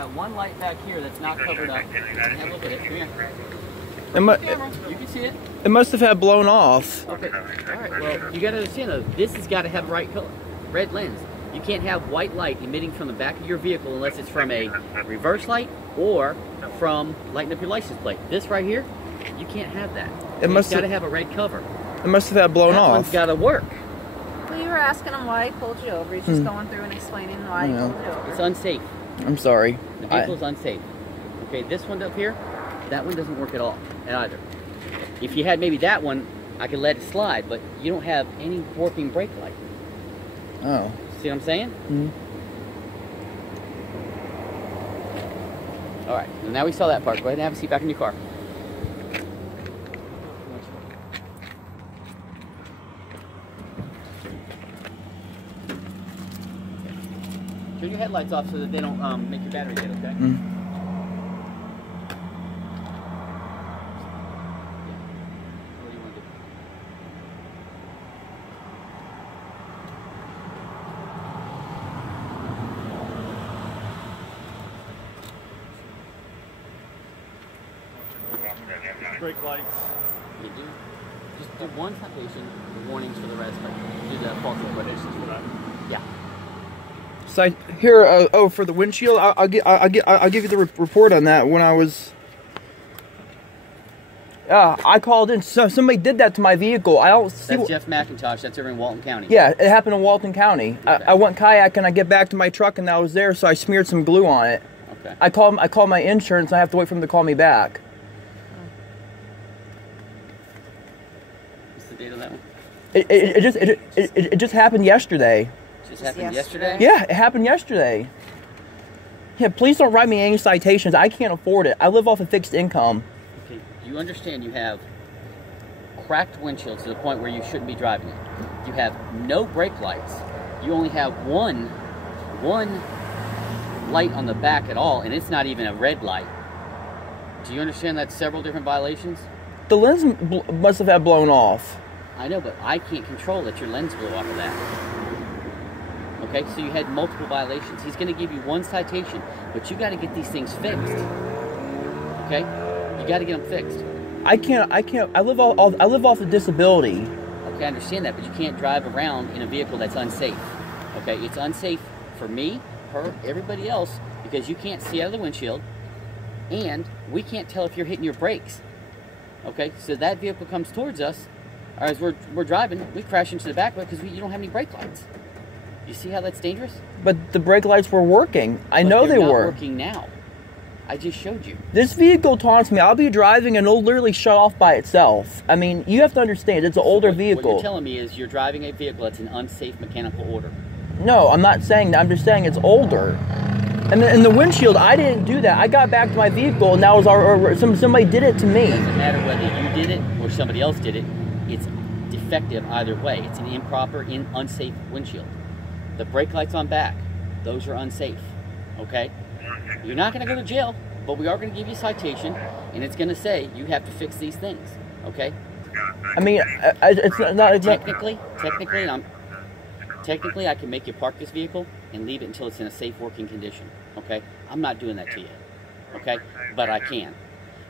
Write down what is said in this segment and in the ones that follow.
got one light back here that's not covered up. Have a look at it. Come here. You can see it. It must have had blown off. Okay. All right. Well, you got to understand though. This has got to have right color, red lens. You can't have white light emitting from the back of your vehicle unless it's from a reverse light or from lighting up your license plate. This right here, you can't have that. It's got to have a red cover. It must have had blown off. That one's got to work. Well, you were asking him why he pulled you over. He's just going through and explaining why he pulled you over. It's unsafe. I'm sorry. The vehicle's unsafe. Okay, this one up here, that one doesn't work at all, either. If you had maybe that one, I could let it slide, but you don't have any working brake light. Oh. See what I'm saying? Mm-hmm. All right, well, now we saw that part. Go ahead and have a seat back in your car. Turn your headlights off so that they don't make your battery dead, okay? Mm-hmm. Brake lights. You do. Just do one citation, the warnings for the rest, but do the false accreditations for that. Yeah. So here, for the windshield, I'll give you the report on that. When I was, I called in. So somebody did that to my vehicle. I don't see. That's Jeff McIntosh. That's over in Walton County. Yeah, it happened in Walton County. Okay. I went kayaking. I get back to my truck and I was there, so I smeared some glue on it. Okay. I called my insurance. And I have to wait for them to call me back. What's the date of that one? It just happened yesterday. Just happened yesterday? Yeah, it happened yesterday. Yeah, please don't write me any citations. I can't afford it. I live off a fixed income. Okay, you understand you have cracked windshields to the point where you shouldn't be driving it. You have no brake lights. You only have one light on the back at all, and it's not even a red light. Do you understand that's several different violations? The lens must have had blown off. I know, but I can't control that your lens blew off of that. Okay, so you had multiple violations. He's going to give you one citation, but you got to get these things fixed. Okay, you got to get them fixed. I can't. I live off a disability. Okay, I understand that, but you can't drive around in a vehicle that's unsafe. Okay, it's unsafe for me, her, everybody else, because you can't see out of the windshield, and we can't tell if you're hitting your brakes. Okay, so that vehicle comes towards us, or as we're driving, we crash into the back of it because you don't have any brake lights. You see how that's dangerous? But the brake lights were working. I know they were. They're not working now. I just showed you. This vehicle taunts me. I'll be driving and it'll literally shut off by itself. I mean, you have to understand, it's an older vehicle. What you're telling me is you're driving a vehicle that's in unsafe mechanical order. No, I'm not saying that. I'm just saying it's older. And in the windshield, I didn't do that. I got back to my vehicle and that was somebody did it to me. It doesn't matter whether you did it or somebody else did it. It's defective either way. It's an improper, unsafe windshield. The brake lights on back, those are unsafe, okay? You're not going to go to jail, but we are going to give you a citation, and it's going to say you have to fix these things, okay? I mean, it's not... Technically, I can make you park this vehicle and leave it until it's in a safe working condition, okay? I'm not doing that to you, okay? But I can.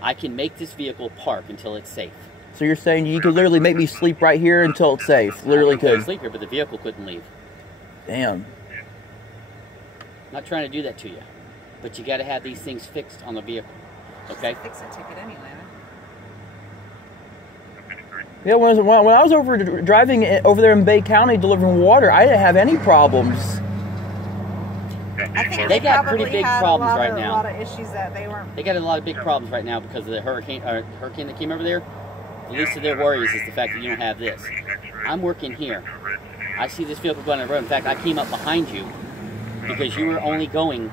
I can make this vehicle park until it's safe. So you're saying you could literally make me sleep right here until it's safe? Literally could. I could sleep here, but the vehicle couldn't leave. Damn. I'm not trying to do that to you, but you got to have these things fixed on the vehicle, okay? Fix a ticket anyway. Yeah, when I was driving over there in Bay County delivering water, I didn't have any problems. I think they got pretty big problems right A now. lot of issues that they weren't. They got a lot of big problems right now because of the hurricane that came over there. The least of their worries is the fact that you don't have this. I'm working here. I see this vehicle going on the road. In fact, I came up behind you because you were only going.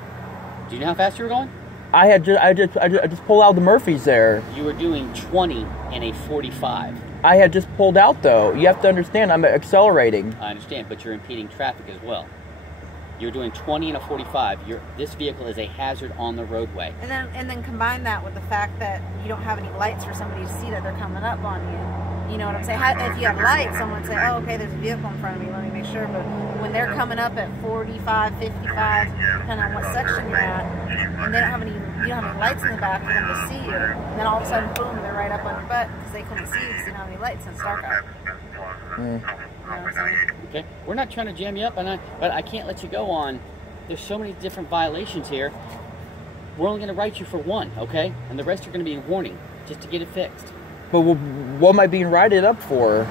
Do you know how fast you were going? I just pulled out the Murphys there. You were doing 20 in a 45. I had just pulled out though. You have to understand, I'm accelerating. I understand, but you're impeding traffic as well. You're doing 20 in a 45. This vehicle is a hazard on the roadway. And then combine that with the fact that you don't have any lights for somebody to see that they're coming up on you. You know what I'm saying? If you have lights, someone would say, oh, okay, there's a vehicle in front of me, let me make sure. But when they're coming up at 45, 55, depending on what section you're at, and they don't have any, you don't have any lights in the back for them to see you, and then all of a sudden, boom, they're right up on your butt because they couldn't see you because you don't have any lights and it's dark out. You know what I'm saying? Okay, we're not trying to jam you up, but I can't let you go on. There's so many different violations here. We're only going to write you for one, okay? And the rest are going to be a warning, just to get it fixed. But what am I being written up for?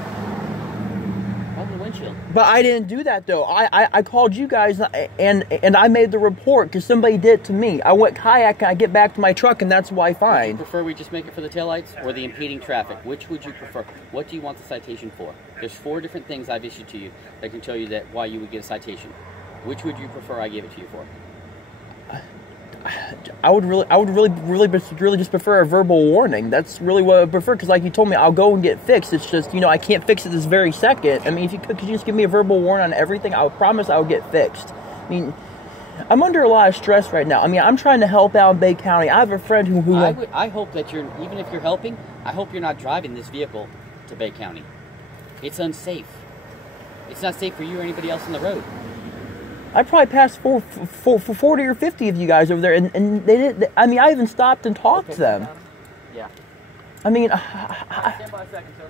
Oh, the windshield. But I didn't do that though. I called you guys and I made the report because somebody did it to me. I went kayaking, I get back to my truck, and that's why fine. Would you prefer we just make it for the taillights or the impeding traffic? Which would you prefer? What do you want the citation for? There's 4 different things I've issued to you that can tell you that why you would get a citation. Which would you prefer I give it to you for? I would really just prefer a verbal warning. That's really what I would prefer, because like you told me, I'll go and get fixed. It's just, you know, I can't fix it this very second. I mean, if you could you just give me a verbal warning on everything, I would promise I would get fixed. I mean, I'm under a lot of stress right now. I mean, I'm trying to help out in Bay County. I have a friend who I hope that you're, even if you're helping, I hope you're not driving this vehicle to Bay County. It's unsafe. It's not safe for you or anybody else on the road. I probably passed 40 or 50 of you guys over there, and they didn't. I mean, I even stopped and talked to them. Yeah. I mean, Stand by a second, sir.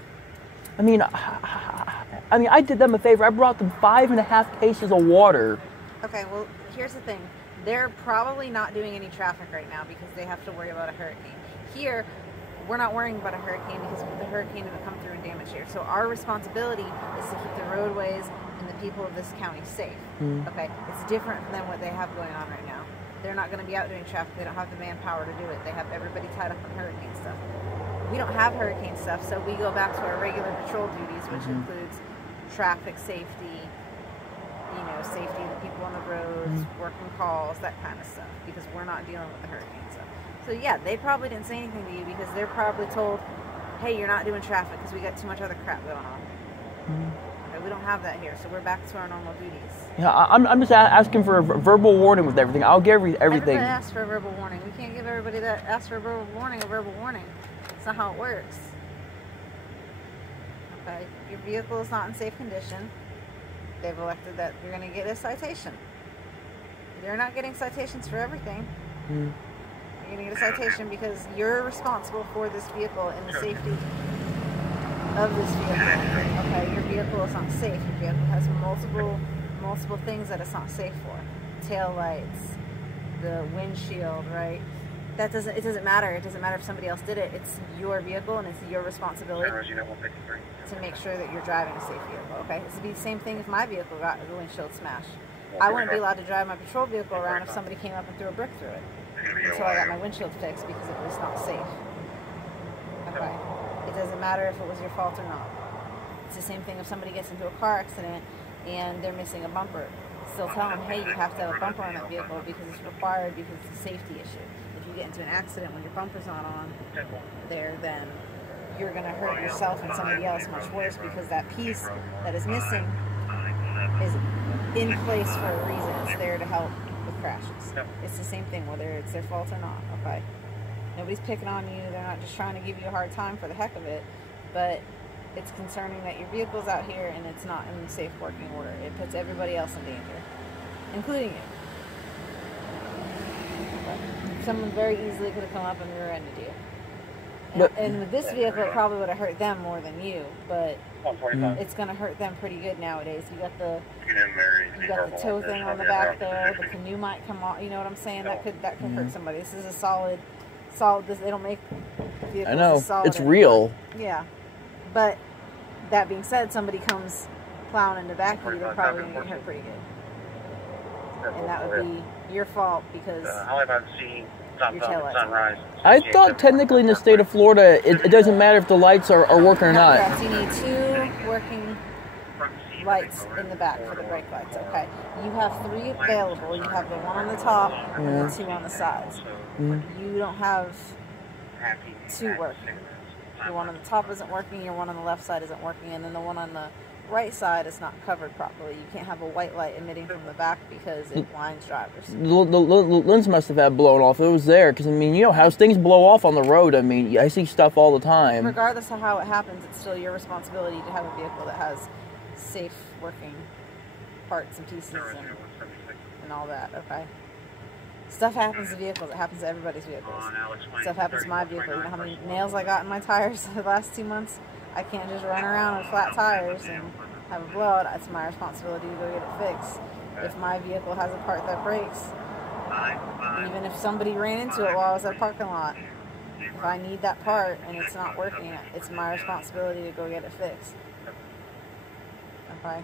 I mean, I did them a favor. I brought them 5.5 cases of water. Okay, well, here's the thing. They're probably not doing any traffic right now because they have to worry about a hurricane. Here, we're not worrying about a hurricane because the hurricane didn't come through and damage here. So our responsibility is to keep the roadways and the people of this county safe. Okay, it's different than what they have going on right now. They're not going to be out doing traffic. They don't have the manpower to do it. They have everybody tied up on hurricane stuff. We don't have hurricane stuff, so we go back to our regular patrol duties, which includes traffic safety, you know, safety of the people on the roads, working calls, that kind of stuff, because we're not dealing with the hurricane stuff. So yeah, they probably didn't say anything to you because they're probably told, hey, you're not doing traffic because we got too much other crap going on. Okay, we don't have that here, so we're back to our normal duties. Yeah, I'm just asking for a verbal warning with everything. I'll give everything. Everybody asks for a verbal warning. We can't give everybody that asks for a verbal warning a verbal warning. That's not how it works. Okay, your vehicle is not in safe condition. They've elected that you're going to get a citation. They're not getting citations for everything. You're going to get a citation because you're responsible for this vehicle and the safety of this vehicle. Okay, your vehicle is not safe. Your vehicle has multiple things that it's not safe for. Tail lights, the windshield, right? It doesn't matter. It doesn't matter if somebody else did it. It's your vehicle and it's your responsibility to make sure that you're driving a safe vehicle. Okay, this would be the same thing if my vehicle got the windshield smashed. I wouldn't be allowed to drive my patrol vehicle around if somebody came up and threw a brick through it until I got my windshield fixed because it was not safe. Okay, it doesn't matter if it was your fault or not. It's the same thing if somebody gets into a car accident and they're missing a bumper. Still tell them, hey, you have to have a bumper on that vehicle because it's required because it's a safety issue. If you get into an accident when your bumper's not on there, then you're going to hurt yourself and somebody else much worse because that piece that is missing is in place for a reason. It's there to help with crashes. It's the same thing whether it's their fault or not, okay? Nobody's picking on you. They're not just trying to give you a hard time for the heck of it, but it's concerning that your vehicle's out here and it's not in safe working order. It puts everybody else in danger, including you. Someone very easily could have come up and rear-ended you. And with this vehicle, it probably would have hurt them more than you, but it's going to hurt them pretty good nowadays. You got the tow thing on the back there. The canoe might come off. You know what I'm saying? That could hurt somebody. This is a solid. They don't make vehicles. I know. Solid It's anymore. real. Yeah, but that being said, somebody comes plowing in the back of you, they're probably going to get hurt pretty good, and that would be your fault because your taillights. I thought technically in the state of Florida, it doesn't matter if the lights are working or not. Correct. You need 2 working lights in the back for the brake lights, okay? You have 3 available. You have the one on the top and the 2 on the sides. You don't have 2 working. Your one on the top isn't working, your one on the left side isn't working, and then the one on the right side is not covered properly. You can't have a white light emitting from the back because it blinds drivers. The lens must have had blown off. It was there because I mean, you know how things blow off on the road. I mean, I see stuff all the time. Regardless of how it happens, it's still your responsibility to have a vehicle that has safe working parts and pieces and all that. Okay. Stuff happens to vehicles. It happens to everybody's vehicles. Stuff happens to my vehicle. You know how many nails I got in my tires the last 2 months? I can't just run around with flat tires and have a blowout. It's my responsibility to go get it fixed. If my vehicle has a part that breaks, even if somebody ran into it while I was at a parking lot, if I need that part and it's not working, it's my responsibility to go get it fixed. Okay?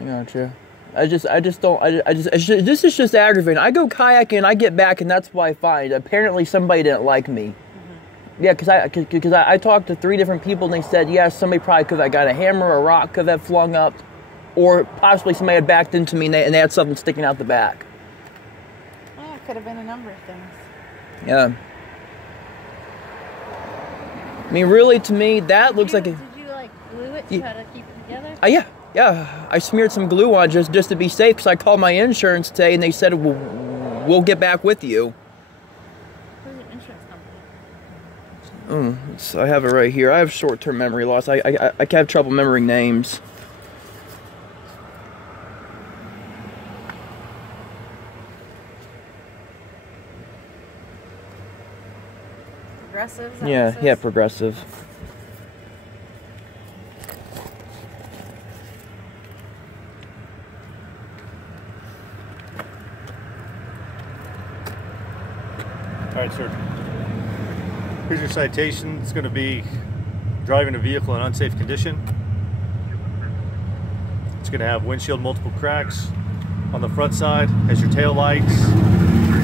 I gotcha. This is just aggravating. I go kayaking and I get back and that's why I find. Apparently somebody didn't like me. Yeah, because I talked to 3 different people and they said, yes, somebody probably could have got a hammer or a rock could have flung up, or possibly somebody had backed into me and they had something sticking out the back. Yeah, it could have been a number of things. Yeah. I mean, really, to me, that looks like a... Did you, like, glue it to try to keep it together? Yeah. I smeared some glue on just to be safe because I called my insurance today and they said, we'll get back with you. Who's the insurance company? I have it right here. I have short-term memory loss. I have trouble remembering names. Progressive? Is that Yeah, what it yeah, says? Progressive. All right, sir. Here's your citation. It's going to be driving a vehicle in unsafe condition. It's going to have windshield multiple cracks on the front side, has your tail lights,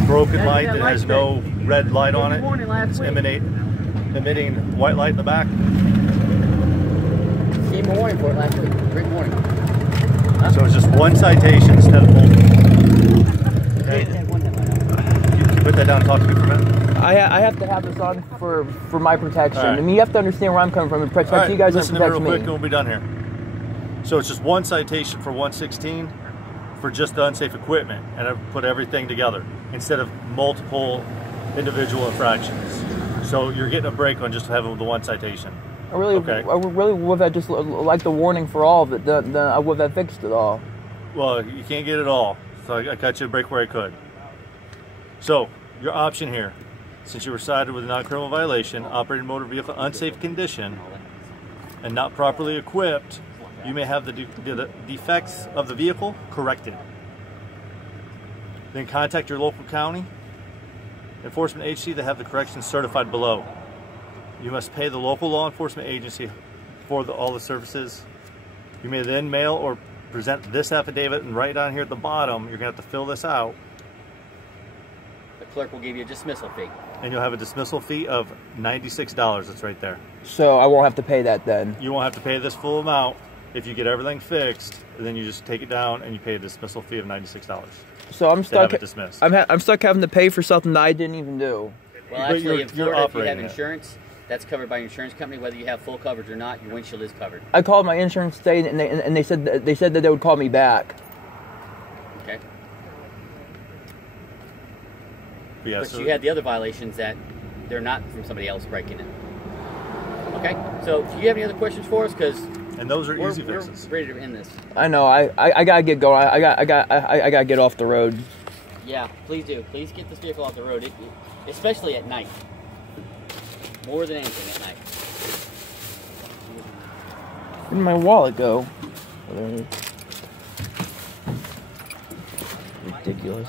broken light that has no red light on it. It's emitting white light in the back. Gave him a warning for it last week. Written warning. So it's just one citation instead of multiple. Okay. You put that down and talk to me for a minute. I have to have this on for my protection. Right. I mean, you have to understand where I'm coming from and protect All right, you guys and listen to me protect real quick me. and we'll be done here. So it's just one citation for 116 for just the unsafe equipment, and I've put everything together instead of multiple individual infractions. So you're getting a break on just having the one citation. I really would have just liked the warning for all of it. Then I would have fixed it all. Well, you can't get it all, so I cut you a break where I could. So your option here, since you were cited with a non-criminal violation, operating motor vehicle unsafe condition, and not properly equipped, you may have the defects of the vehicle corrected. Then contact your local county enforcement agency to have the corrections certified below. You must pay the local law enforcement agency for all the services. You may then mail or present this affidavit, and right down here at the bottom, you're going to have to fill this out. The clerk will give you a dismissal fee. And you'll have a dismissal fee of $96. That's right there. So I won't have to pay that then. You won't have to pay this full amount if you get everything fixed, and then you just take it down and you pay a dismissal fee of $96. So I'm stuck. Dismissed. I'm stuck having to pay for something that I didn't even do. Well, But actually, in Florida, if you have operating it. insurance, that's covered by your insurance company. Whether you have full coverage or not, your windshield is covered. I called my insurance today, and they said that they would call me back. Okay. Yeah, But so you had the other violations that they're not from somebody else breaking it. Okay. So, do you have any other questions for us? Because and those are easy we're fixes. ready to end this. I know. I gotta get going. I gotta get off the road. Yeah, please do. Please get this vehicle off the road, especially at night. More than anything at night. Where did my wallet go? Ridiculous.